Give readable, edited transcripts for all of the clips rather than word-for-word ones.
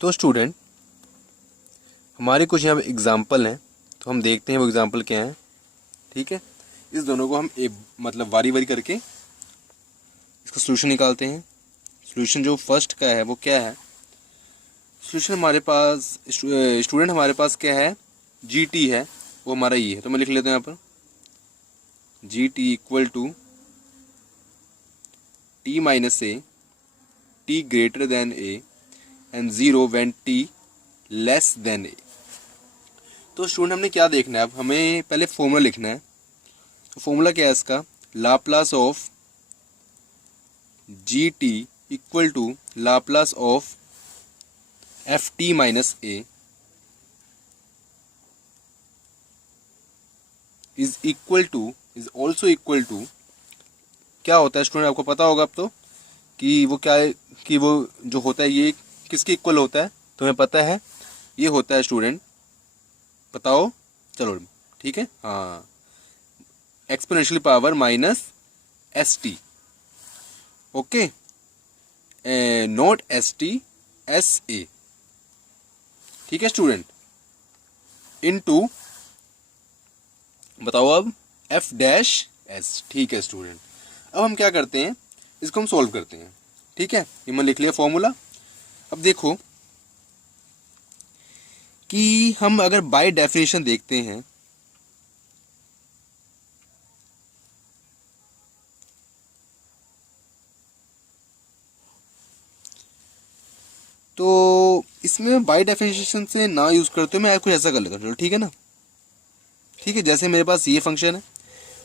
तो स्टूडेंट हमारे कुछ यहाँ पे एग्जाम्पल हैं, तो हम देखते हैं वो एग्जाम्पल क्या हैं। ठीक है, इस दोनों को हम मतलब वारी वारी करके इसका सोल्यूशन निकालते हैं। सोल्यूशन जो फर्स्ट का है वो क्या है, सोल्यूशन हमारे पास स्टूडेंट हमारे पास क्या है, जी टी है, वो हमारा ये है। तो मैं लिख लेता हूँ यहाँ पर G T equal to T minus A, T greater than A and zero when T less than A. तो स्टूडेंट हमने क्या देखना है, अब हमें पहले फॉर्मूला लिखना है। तो फॉर्मूला क्या है इसका, Laplace of G T equal to Laplace of F T minus A is also equal to क्या होता है स्टूडेंट, आपको पता होगा अब तो कि वो क्या है, कि वो जो होता है ये किसके इक्वल होता है, तुम्हें पता है ये होता है स्टूडेंट, बताओ चलो ठीक है, हाँ, exponential power minus S T, okay, not S T, S A, ठीक है स्टूडेंट, इनटू बताओ अब एफ डैश एस। ठीक है स्टूडेंट, अब हम क्या करते हैं, इसको हम सॉल्व करते हैं। ठीक है, ये मैंने लिख लिया फॉर्मूला। अब देखो कि हम अगर बाय डेफिनेशन देखते हैं तो इसमें बाय डेफिनेशन से ना यूज करते हुए मैं कुछ ऐसा कर लेता हूँ, ठीक है ना। ठीक है, जैसे मेरे पास ये फंक्शन है,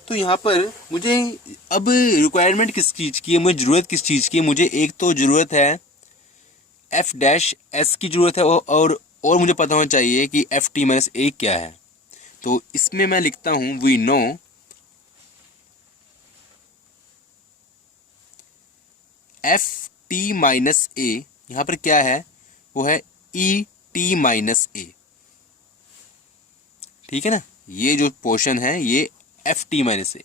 तो यहाँ पर मुझे अब रिक्वायरमेंट किस चीज़ की है, मुझे ज़रूरत किस चीज़ की है, मुझे एक तो ज़रूरत है एफ डैश एस की ज़रूरत है, और मुझे पता होना चाहिए कि एफ टी माइनस ए क्या है। तो इसमें मैं लिखता हूँ we know F T minus A, यहाँ पर क्या है, वो है ई टी माइनस ए। ठीक है ना, ये जो पोर्शन है ये एफ टी माइनस ए।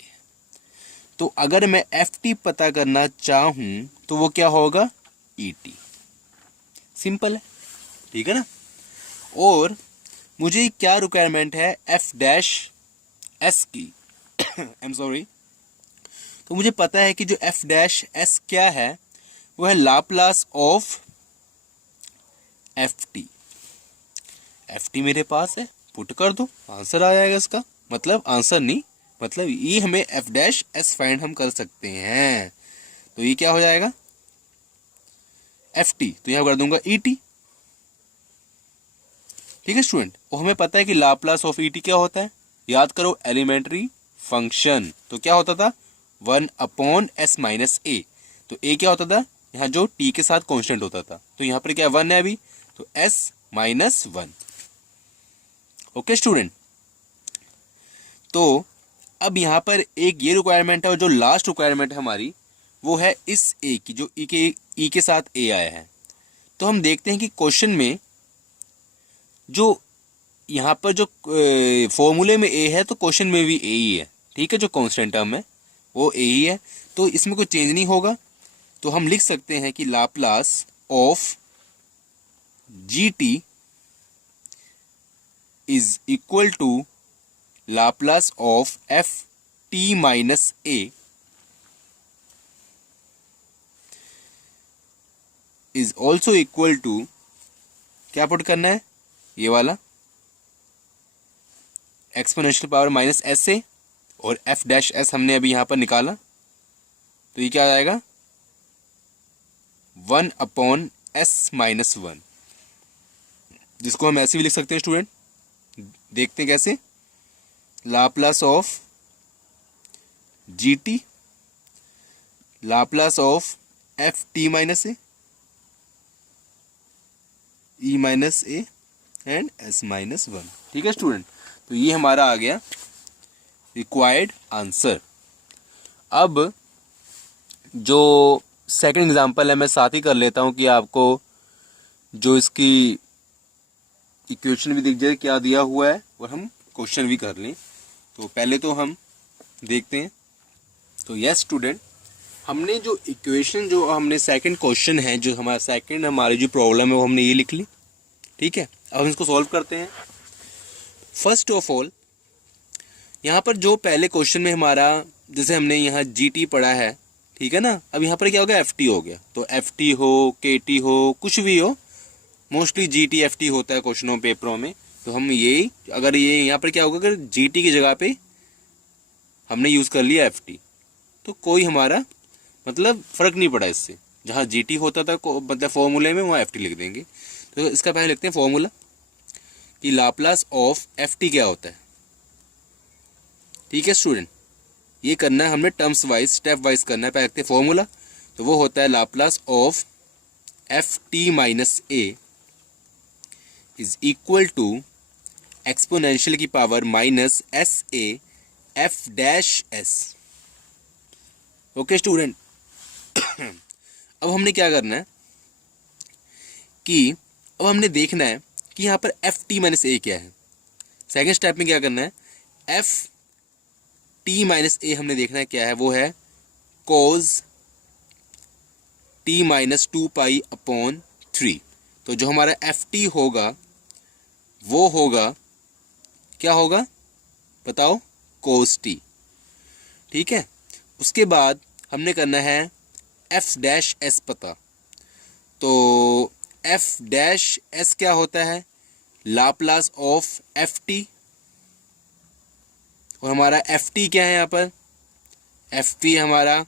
तो अगर मैं एफ टी पता करना चाहूँ तो वो क्या होगा, ई टी, सिंपल है, ठीक है ना। और मुझे क्या रिक्वायरमेंट है, एफ डैश एस की आई एम सॉरी। तो मुझे पता है कि जो एफ डैश एस क्या है, वो है Laplace of F T. F T मेरे पास है, पुट कर दो, आंसर आ जाएगा इसका, मतलब आंसर नहीं, मतलब ये हमें एफ डैश एस फाइंड हम कर सकते हैं। तो ये क्या हो जाएगा, एफ टी, तो यहां कर दूंगा ई टी। ठीक है स्टूडेंट, और हमें पता है कि लाप्लास ऑफ ई टी क्या होता है, याद करो एलिमेंट्री फंक्शन। तो क्या होता था, 1/s माइनस ए। तो ए क्या होता था, यहाँ जो टी के साथ कांस्टेंट होता था, तो यहाँ पर क्या 1 है अभी, तो s माइनस 1। ओके स्टूडेंट, तो अब यहाँ पर एक ये रिक्वायरमेंट है, और जो लास्ट रिक्वायरमेंट है हमारी वो है इस ए की, जो ई के साथ ए आया है। तो हम देखते हैं कि क्वेश्चन में जो यहाँ पर जो फॉर्मूले में ए है, तो क्वेश्चन में भी ए ही है। ठीक है, जो कांस्टेंट टर्म है वो ए ही है, तो इसमें कोई चेंज नहीं होगा। तो हम लिख सकते हैं कि Laplace of G T is equal to Laplace of F T minus A is also equal to, क्या पुट करना है, ये वाला एक्सपोनेंशियल पावर माइनस एस से, और एफ डैश एस हमने अभी यहां पर निकाला, तो ये क्या आ जाएगा 1/s माइनस 1, जिसको हम ऐसे भी लिख सकते हैं स्टूडेंट, देखते हैं कैसे, Laplace of G T Laplace of F T minus A, E minus A and S minus 1। ठीक है स्टूडेंट, तो ये हमारा आ गया रिक्वायर्ड आंसर। अब जो सेकंड एग्जांपल है मैं साथ ही कर लेता हूं कि आपको जो इसकी इक्वेशन भी दिख जाए क्या दिया हुआ है, और हम क्वेश्चन भी कर लें। तो पहले तो हम देखते हैं। तो यस स्टूडेंट, हमने जो इक्वेशन, जो हमने सेकंड क्वेश्चन है, जो हमारा सेकंड हमारी जो प्रॉब्लम है वो हमने ये लिख ली। ठीक है, अब हम इसको सॉल्व करते हैं। फर्स्ट ऑफ ऑल यहाँ पर जो पहले क्वेश्चन में हमारा, जैसे हमने यहाँ GT पढ़ा है, ठीक है ना, अब यहाँ पर क्या हो गया, FT हो गया। तो FT हो, KT हो, कुछ भी हो, मोस्टली GT FT होता है क्वेश्चनों पेपरों में। तो हम यही, अगर ये यहाँ पर क्या होगा, अगर GT की जगह पे हमने यूज़ कर लिया FT, तो कोई हमारा मतलब फ़र्क नहीं पड़ा इससे। जहाँ GT होता था मतलब फॉर्मूले में, वहाँ FT लिख देंगे। तो इसका पहले लिखते हैं फॉर्मूला कि लाप्लास ऑफ FT क्या होता है। ठीक है स्टूडेंट, ये करना है हमने टर्म्स वाइज, स्टेप वाइज करना है। पहले लिखते हैं फॉर्मूला, तो वो होता है Laplace of FT minus A is equal to exponential की power minus SA F dash S। Okay student, अब हमने क्या करना है कि अब हमने देखना है कि यहाँ पर FT माइनस A क्या है। सेकेंड स्टेप में क्या करना है, FT माइनस A हमने देखना है क्या है, वो है cos T माइनस 2π/3। तो जो हमारा FT होगा वो होगा, क्या होगा बताओ, cos T। ठीक है, उसके बाद हमने करना है F डैश S पता। तो F डैश S क्या होता है, लाप्लास ऑफ FT, और हमारा FT क्या है यहाँ पर, FT हमारा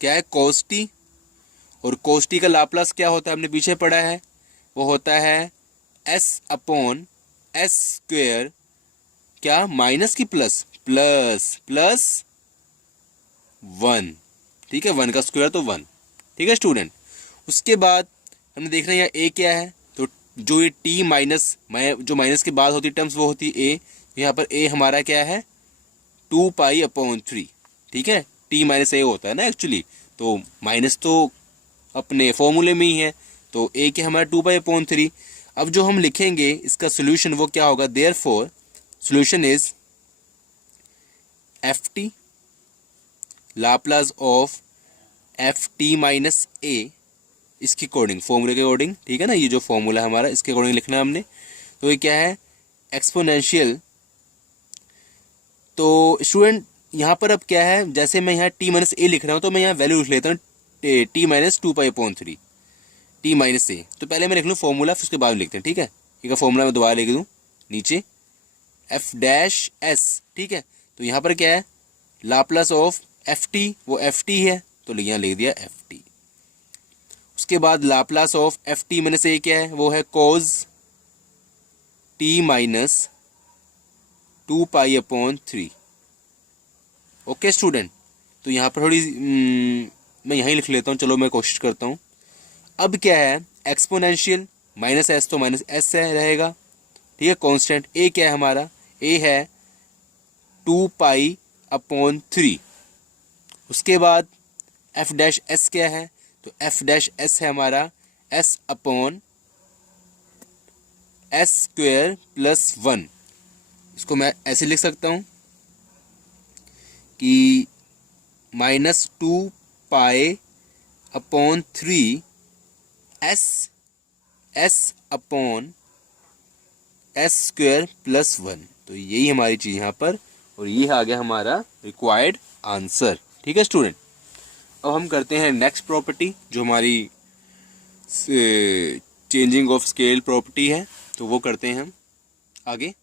क्या है, cos T, और cos T का लाप्लास क्या होता है, हमने पीछे पढ़ा है, वो होता है S/S², क्या, माइनस की प्लस, प्लस 1। ठीक है, 1 का स्क्वायर तो 1। ठीक है स्टूडेंट, उसके बाद हमने देखना है यहाँ A क्या है। तो जो ये T माइनस, जो माइनस के बाद होती टर्म्स वो होती A। यहाँ पर A हमारा क्या है, 2π/3। ठीक है, T माइनस A होता है ना एक्चुअली, तो माइनस तो अपने फॉर्मूले में ही है, तो A क्या हमारा 2π/3। अब जो हम लिखेंगे इसका सोल्यूशन वो क्या होगा, therefore solution is FT Laplace of FT minus A, इसके अकॉर्डिंग, फॉर्मूले के अकॉर्डिंग। ठीक है ना, ये जो फॉर्मूला हमारा इसके अकॉर्डिंग लिखना है हमने। तो ये क्या है, एक्सपोनेंशियल। तो स्टूडेंट यहाँ पर अब क्या है, जैसे मैं यहाँ T माइनस A लिख रहा हूँ, तो मैं यहाँ वैल्यू लिख लेता हूँ T minus 2π/3, T minus A। तो पहले मैं लिख लूँ फॉर्मूला, फिर उसके बाद लिखते हैं। ठीक है, ठीक है, फॉर्मूला मैं दोबारा लिख दूँ नीचे, F डैश S। ठीक है, तो यहाँ पर क्या है, लाप्लास ऑफ FT, वो FT है, तो यहाँ लिख दिया FT। उसके बाद Laplace of FT minus A क्या है, वो है cos T minus 2π/3। Okay student, तो यहाँ पर थोड़ी मैं यहीं लिख लेता हूँ, चलो मैं कोशिश करता हूँ। अब क्या है, एक्सपोनेंशियल, माइनस S तो माइनस S है रहेगा। ठीक है, कांस्टेंट A क्या है हमारा, A है 2π/3। उसके बाद F डैश S क्या है, तो F डैश S है हमारा S/S² प्लस 1। इसको मैं ऐसे लिख सकता हूँ कि माइनस 2π/3 S/S² प्लस 1। तो यही हमारी चीज़ यहाँ पर, और ये आ गया हमारा रिक्वायर्ड आंसर। ठीक है स्टूडेंट, अब हम करते हैं नेक्स्ट प्रॉपर्टी, जो हमारी चेंजिंग ऑफ स्केल प्रॉपर्टी है, तो वो करते हैं हम आगे।